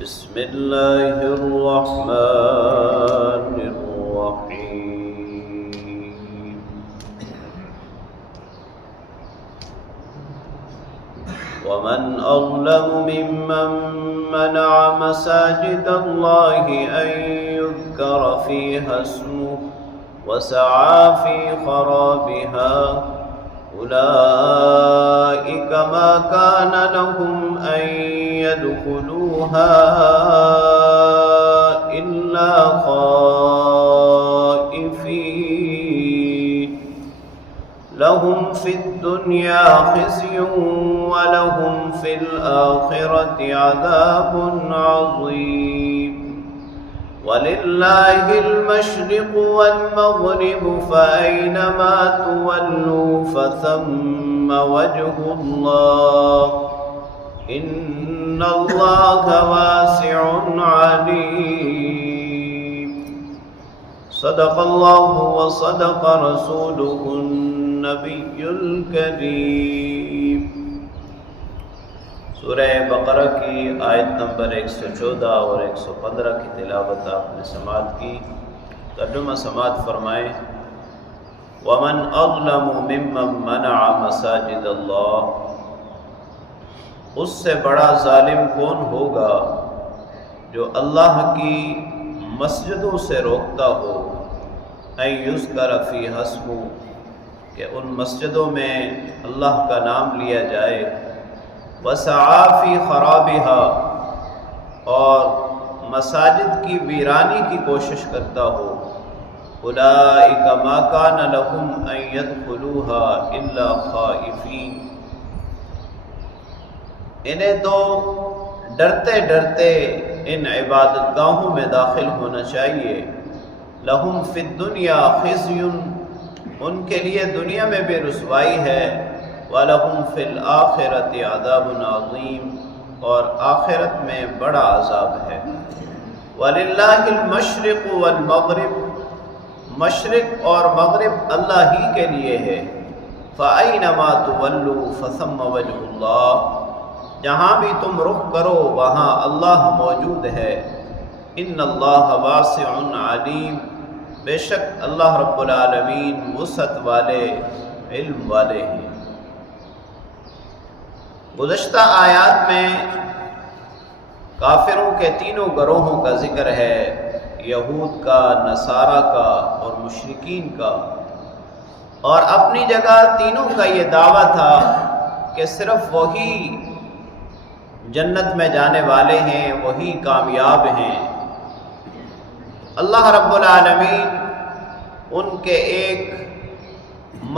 بسم الله الرحمن الرحيم. ومن أظلم ممن منع مساجد الله أن يذكر فيها اسمه وسعى في خرابها أولئك ما كان لهم أن يدخلوها إلا خائفين لهم في الدنيا خزي ولهم في الآخرة عذاب عظيم. ولله المشرق والمغرب فأينما تولوا فثم وجه الله إن الله واسع عليم. صدق الله وصدق رسوله النبي الكريم. سورہ بقرہ کی آیت نمبر 114 اور 115 کی تلاوت آپ نے سماعت کی. ترجمہ سماعت فرمائیں. وَمَنْ أَظْلَمُ مِمَّنْ مَنَعَ مَسَاجِدَ اللَّهِ، اس سے بڑا ظالم کون ہوگا جو اللہ کی مسجدوں سے روکتا ہو. أَن يُذْكَرَ فِيهَا اسْمُهُ، کہ ان مسجدوں میں اللہ کا نام لیا جائے. وسعى في خرابها، اور مساجد کی ویرانی کی کوشش کرتا ہو. اولئک ما كان لهم ان يدخلوها الا خائفين، انہیں تو ڈرتے ڈرتے ان عبادت گاہوں میں داخل ہونا چاہیے. لهم في الدنيا خزي، ان کے لیے دنیا میں بے رسوائی ہے. وَلَهُمْ فِي الْآخِرَةِ عَذَابٌ عَظِيمٌ، اور آخرت میں بڑا عذاب ہے. وَلِلَّهِ الْمَشْرِقُ وَالْمَغْرِبُ، مشرق اور مغرب اللہ ہی کے لیے ہے. فَأَيْنَمَا تُوَلُّوا فَثَمَّ وَجْهُ اللَّهِ، جہاں بھی تم رخ کرو وہاں اللہ موجود ہے. إِنَّ اللَّهَ وَاسِعٌ عَلِيمٌ، بے شک اللہ رب العالمین وسعت والے علم والے ہیں. گزشتہ آیات میں کافروں کے تینوں گروہوں کا ذکر ہے، یہود کا، نصارہ کا اور مشرکین کا. اور اپنی جگہ تینوں کا یہ دعویٰ تھا کہ صرف وہی جنت میں جانے والے ہیں، وہی کامیاب ہیں. اللہ رب العالمین ان کے ایک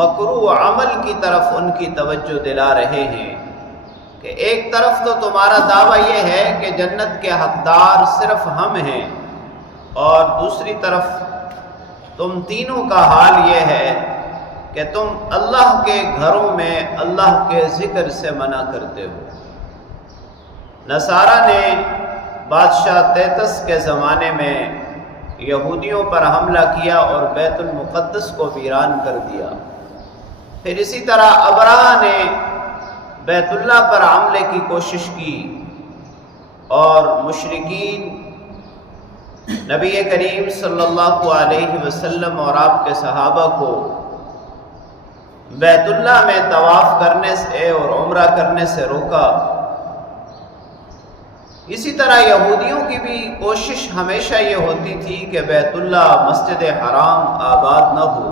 مکروہ عمل کی طرف ان کی توجہ دلا رہے ہیں کہ ایک طرف تو تمہارا دعویٰ یہ ہے کہ جنت کے حقدار صرف ہم ہیں، اور دوسری طرف تم تینوں کا حال یہ ہے کہ تم اللہ کے گھروں میں اللہ کے ذکر سے منع کرتے ہو. نصارہ نے بادشاہ تیتس کے زمانے میں یہودیوں پر حملہ کیا اور بیت المقدس کو ویران کر دیا. پھر اسی طرح ابرہہ نے بیت اللہ پر حملے کی کوشش کی، اور مشرکین نبی کریم صلی اللہ علیہ وسلم اور آپ کے صحابہ کو بیت اللہ میں طواف کرنے سے اور عمرہ کرنے سے روکا. اسی طرح یہودیوں کی بھی کوشش ہمیشہ یہ ہوتی تھی کہ بیت اللہ مسجد حرام آباد نہ ہو.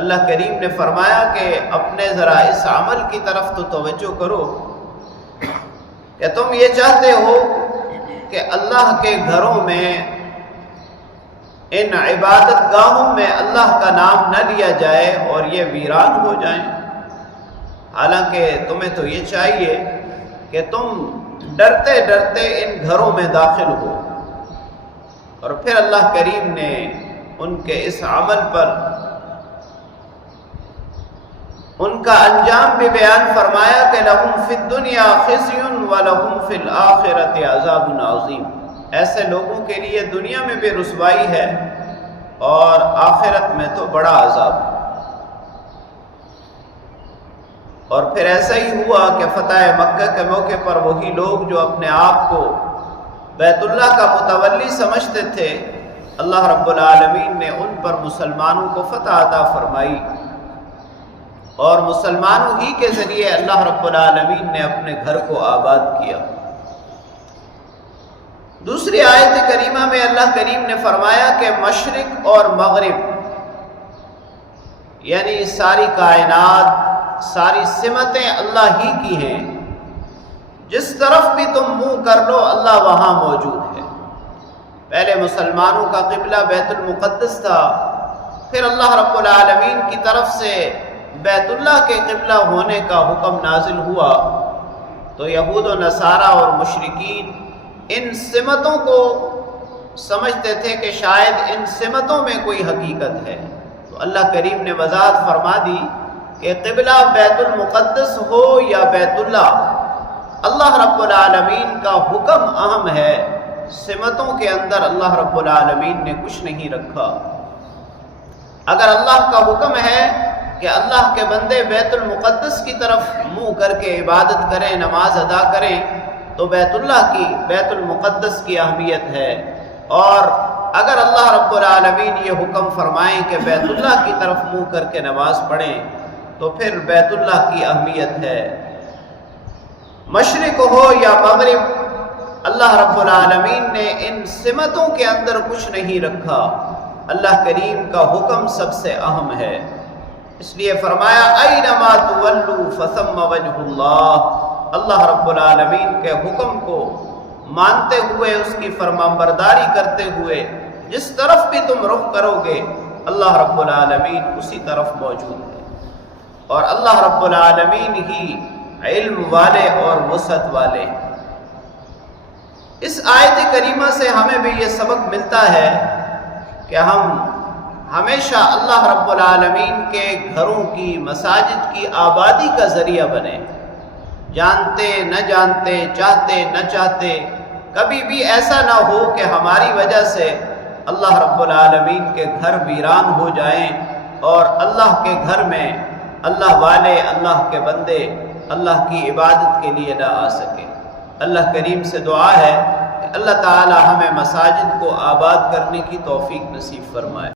اللہ کریم نے فرمایا کہ اپنے ذرا اس عمل کی طرف تو توجہ کرو کہ تم یہ چاہتے ہو کہ اللہ کے گھروں میں، ان عبادت گاہوں میں اللہ کا نام نہ لیا جائے اور یہ ویران ہو جائیں. حالانکہ تمہیں تو یہ چاہیے کہ تم ڈرتے ڈرتے ان گھروں میں داخل ہو. اور پھر اللہ کریم نے ان کے اس عمل پر ان کا انجام بھی بیان فرمایا کہ لَهُمْ فِي الدُّنْيَا خِزْيٌ وَلَهُمْ فِي الْآخِرَةِ عَذَابٌ عَظِيمٌ، ایسے لوگوں کے لیے دنیا میں بے رسوائی ہے اور آخرت میں تو بڑا عذاب ہے. اور پھر ایسا ہی ہوا کہ فتح مکہ کے موقع پر وہی لوگ جو اپنے آپ کو بیت اللہ کا متولی سمجھتے تھے، اللہ رب العالمین نے ان پر مسلمانوں کو فتح عطا فرمائی، اور مسلمانوں ہی کے ذریعے اللہ رب العالمین نے اپنے گھر کو آباد کیا۔ دوسری آیت کریمہ میں اللہ کریم نے فرمایا کہ مشرق اور مغرب، یعنی ساری کائنات، ساری سمتیں اللہ ہی کی ہیں، جس طرف بھی تم منہ کر لو اللہ وہاں موجود ہے۔ پہلے مسلمانوں کا قبلہ بیت المقدس تھا، پھر اللہ رب العالمین کی طرف سے بیت اللہ کے قبلہ ہونے کا حکم نازل ہوا، تو یہود و نصارہ اور مشرکین ان سمتوں کو سمجھتے تھے کہ شاید ان سمتوں میں کوئی حقیقت ہے، تو اللہ کریم نے وضاحت فرما دی کہ قبلہ بیت المقدس ہو یا بیت اللہ، اللہ رب العالمین کا حکم اہم ہے، سمتوں کے اندر اللہ رب العالمین نے کچھ نہیں رکھا۔ اگر اللہ کا حکم ہے کہ اللہ کے بندے بیت المقدس کی طرف منہ کر کے عبادت کریں، نماز ادا کریں، تو بیت اللہ کی، بیت المقدس کی اہمیت ہے، اور اگر اللہ رب العالمین یہ حکم فرمائیں کہ بیت اللہ کی طرف منہ کر کے نماز پڑھیں تو پھر بیت اللہ کی اہمیت ہے۔ مشرق ہو یا مغرب، اللہ رب العالمین نے ان سمتوں کے اندر کچھ نہیں رکھا، اللہ کریم کا حکم سب سے اہم ہے، اس لیے فرمایا اینما تولوا فثم وجہ اللہ، اللہ رب العالمین کے حکم کو مانتے ہوئے، اس کی فرمانبرداری کرتے ہوئے جس طرف بھی تم رخ کرو گے اللہ رب العالمین اسی طرف موجود ہے، اور اللہ رب العالمین ہی علم والے اور وسعت والے۔ اس آیت کریمہ سے ہمیں بھی یہ سبق ملتا ہے کہ ہم ہمیشہ اللہ رب العالمین کے گھروں کی، مساجد کی آبادی کا ذریعہ بنیں، جانتے نہ جانتے، چاہتے نہ چاہتے، کبھی بھی ایسا نہ ہو کہ ہماری وجہ سے اللہ رب العالمین کے گھر ویران ہو جائیں اور اللہ کے گھر میں اللہ والے، اللہ کے بندے اللہ کی عبادت کے لیے نہ آ سکیں۔ اللہ کریم سے دعا ہے کہ اللہ تعالی ہمیں مساجد کو آباد کرنے کی توفیق نصیب فرمائے۔